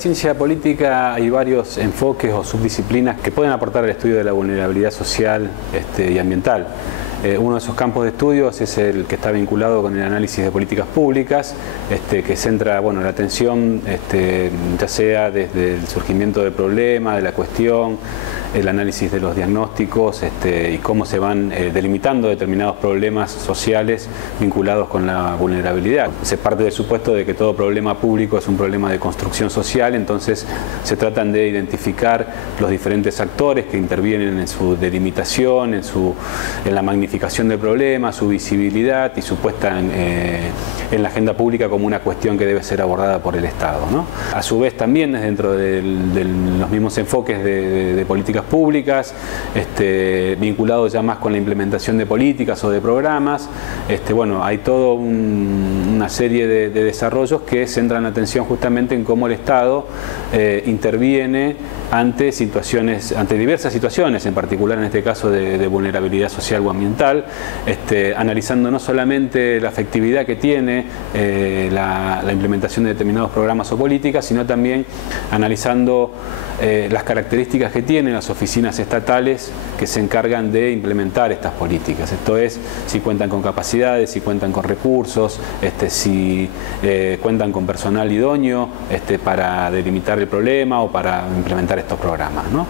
ciencia política hay varios enfoques o subdisciplinas que pueden aportar al estudio de la vulnerabilidad social y ambiental. Uno de esos campos de estudios es el que está vinculado con el análisis de políticas públicas, que centra la atención ya sea desde el surgimiento del problema, de la cuestión, el análisis de los diagnósticos y cómo se van delimitando determinados problemas sociales vinculados con la vulnerabilidad. Se parte del supuesto de que todo problema público es un problema de construcción social, entonces se tratan de identificar los diferentes actores que intervienen en su delimitación, en la magnificación del problema, su visibilidad y su puesta en la agenda pública como una cuestión que debe ser abordada por el Estado, ¿no? A su vez también dentro de los mismos enfoques de políticas públicas, vinculados ya más con la implementación de políticas o de programas, hay toda una serie de desarrollos que centran la atención justamente en cómo el Estado interviene ante diversas situaciones, en particular en este caso de vulnerabilidad social o ambiental, analizando no solamente la afectividad que tiene la implementación de determinados programas o políticas, sino también analizando las características que tienen las oficinas estatales que se encargan de implementar estas políticas. Esto es, si cuentan con capacidades, si cuentan con recursos, si cuentan con personal idóneo para delimitar el problema o para implementar estos programas, ¿no?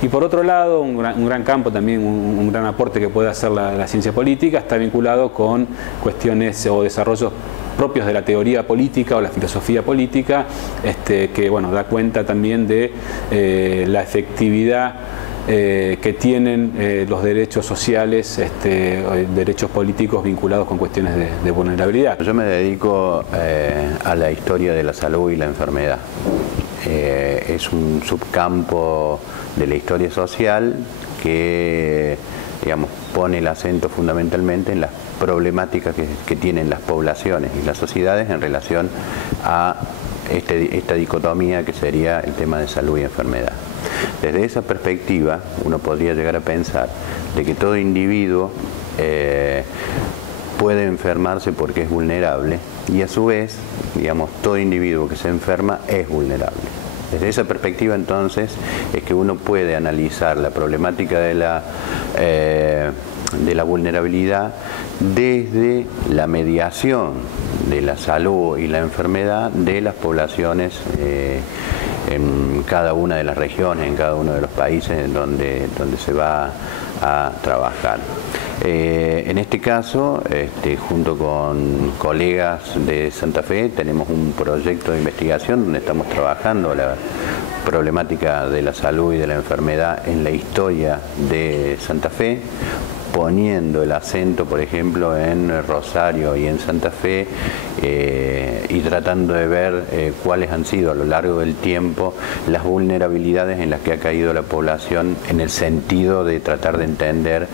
Y por otro lado, un gran campo también, un gran aporte que puede hacer la ciencia política está vinculado con cuestiones o desarrollos propios de la teoría política o la filosofía política, que da cuenta también de la efectividad que tienen los derechos sociales, derechos políticos vinculados con cuestiones de vulnerabilidad. Yo me dedico a la historia de la salud y la enfermedad. Es un subcampo de la historia social que, pone el acento fundamentalmente en las problemáticas que tienen las poblaciones y las sociedades en relación a esta dicotomía que sería el tema de salud y enfermedad. Desde esa perspectiva, uno podría llegar a pensar de que todo individuo puede enfermarse porque es vulnerable y a su vez, todo individuo que se enferma es vulnerable. Desde esa perspectiva, entonces, es que uno puede analizar la problemática de la vulnerabilidad desde la mediación de la salud y la enfermedad de las poblaciones en cada una de las regiones, en cada uno de los países en donde se va a trabajar. En este caso, junto con colegas de Santa Fe, tenemos un proyecto de investigación donde estamos trabajando la problemática de la salud y de la enfermedad en la historia de Santa Fe, poniendo el acento, por ejemplo, en Rosario y en Santa Fe, y tratando de ver cuáles han sido a lo largo del tiempo las vulnerabilidades en las que ha caído la población, en el sentido de tratar de entender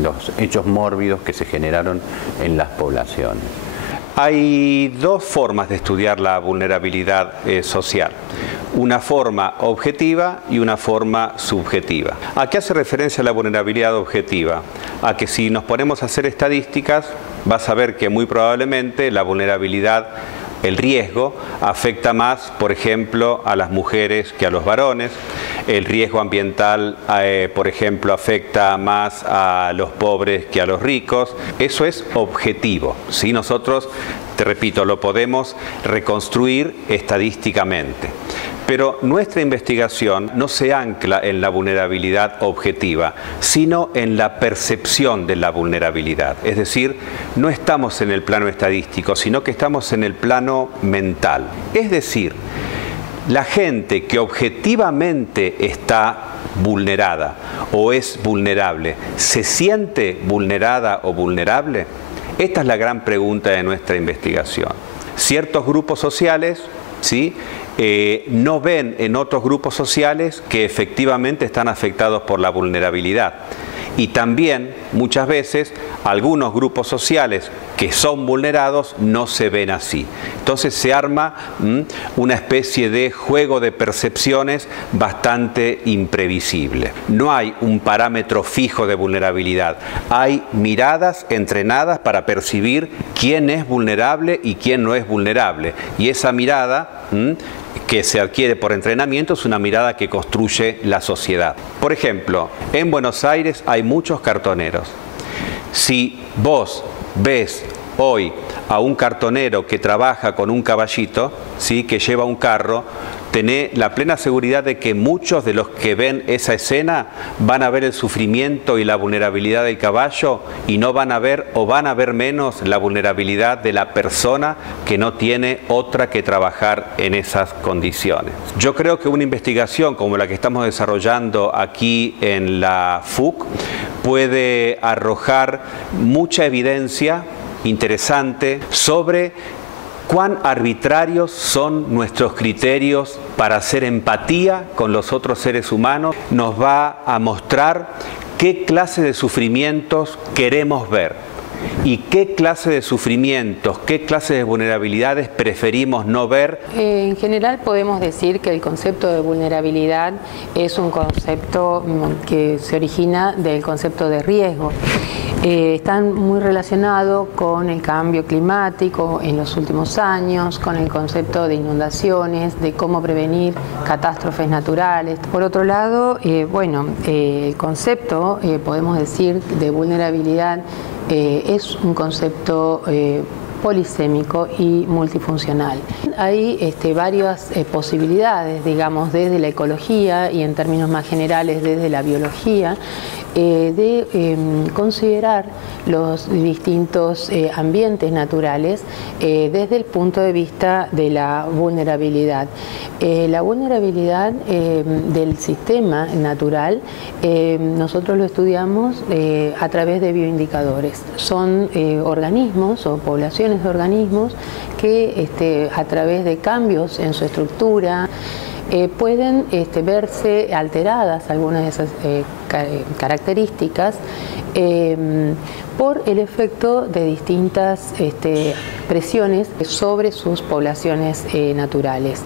los hechos mórbidos que se generaron en las poblaciones. Hay dos formas de estudiar la vulnerabilidad social. Una forma objetiva y una forma subjetiva. ¿A qué hace referencia la vulnerabilidad objetiva? A que si nos ponemos a hacer estadísticas, vas a ver que muy probablemente la vulnerabilidad, el riesgo, afecta más, por ejemplo, a las mujeres que a los varones. El riesgo ambiental, por ejemplo, afecta más a los pobres que a los ricos. Eso es objetivo, ¿sí? Nosotros, te repito, lo podemos reconstruir estadísticamente. Pero nuestra investigación no se ancla en la vulnerabilidad objetiva, sino en la percepción de la vulnerabilidad. Es decir, no estamos en el plano estadístico, sino que estamos en el plano mental. Es decir, la gente que objetivamente está vulnerada o es vulnerable, ¿se siente vulnerada o vulnerable? Esta es la gran pregunta de nuestra investigación. Ciertos grupos sociales, ¿sí?, no ven en otros grupos sociales que efectivamente están afectados por la vulnerabilidad. Y también, muchas veces, algunos grupos sociales que son vulnerados no se ven así. Entonces se arma una especie de juego de percepciones bastante imprevisible. No hay un parámetro fijo de vulnerabilidad. Hay miradas entrenadas para percibir quién es vulnerable y quién no es vulnerable. Y esa mirada que se adquiere por entrenamiento es una mirada que construye la sociedad. Por ejemplo, en Buenos Aires hay muchos cartoneros. Si vos ves hoy a un cartonero que trabaja con un caballito, ¿sí?, que lleva un carro, tené la plena seguridad de que muchos de los que ven esa escena van a ver el sufrimiento y la vulnerabilidad del caballo y no van a ver, o van a ver menos, la vulnerabilidad de la persona que no tiene otra que trabajar en esas condiciones. Yo creo que una investigación como la que estamos desarrollando aquí en la FUC puede arrojar mucha evidencia interesante sobre cuán arbitrarios son nuestros criterios para hacer empatía con los otros seres humanos. Nos va a mostrar qué clase de sufrimientos queremos ver y qué clase de sufrimientos, qué clase de vulnerabilidades preferimos no ver. En general podemos decir que el concepto de vulnerabilidad es un concepto que se origina del concepto de riesgo. Están muy relacionados con el cambio climático en los últimos años, con el concepto de inundaciones, de cómo prevenir catástrofes naturales. Por otro lado, el concepto, podemos decir, de vulnerabilidad es un concepto polisémico y multifuncional. Hay varias posibilidades, digamos, desde la ecología y en términos más generales desde la biología, de considerar los distintos ambientes naturales desde el punto de vista de la vulnerabilidad. La vulnerabilidad del sistema natural nosotros lo estudiamos a través de bioindicadores. Son organismos o poblaciones de organismos que a través de cambios en su estructura pueden verse alteradas algunas de esas características por el efecto de distintas presiones sobre sus poblaciones naturales.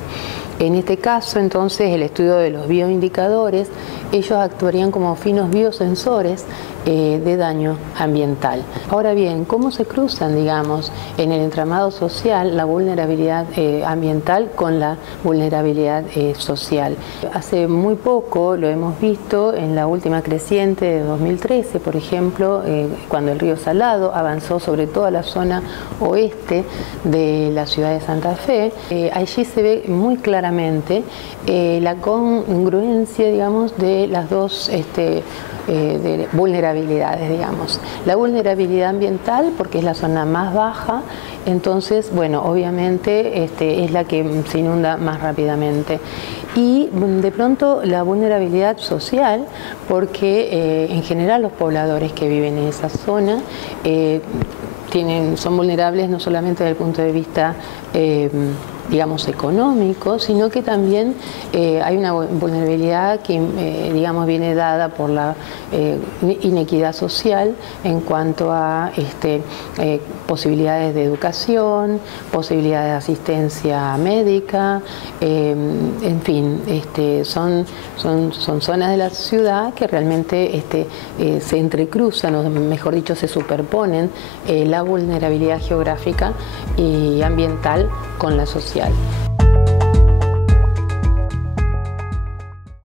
En este caso, entonces, el estudio de los bioindicadores, ellos actuarían como finos biosensores de daño ambiental. Ahora bien, ¿cómo se cruzan, digamos, en el entramado social la vulnerabilidad ambiental con la vulnerabilidad social? Hace muy poco lo hemos visto en la última creciente de 2013, por ejemplo, cuando el río Salado avanzó sobre toda la zona oeste de la ciudad de Santa Fe. Allí se ve muy claramente la congruencia, digamos, de las dos de vulnerabilidades, digamos. La vulnerabilidad ambiental, porque es la zona más baja, entonces, bueno, obviamente es la que se inunda más rápidamente. Y de pronto la vulnerabilidad social, porque en general los pobladores que viven en esa zona son vulnerables no solamente desde el punto de vista digamos, económico, sino que también hay una vulnerabilidad que, digamos, viene dada por la inequidad social en cuanto a posibilidades de educación, posibilidades de asistencia médica, en fin, son zonas de la ciudad que realmente se entrecruzan, o mejor dicho, se superponen la vulnerabilidad geográfica y ambiental con la social.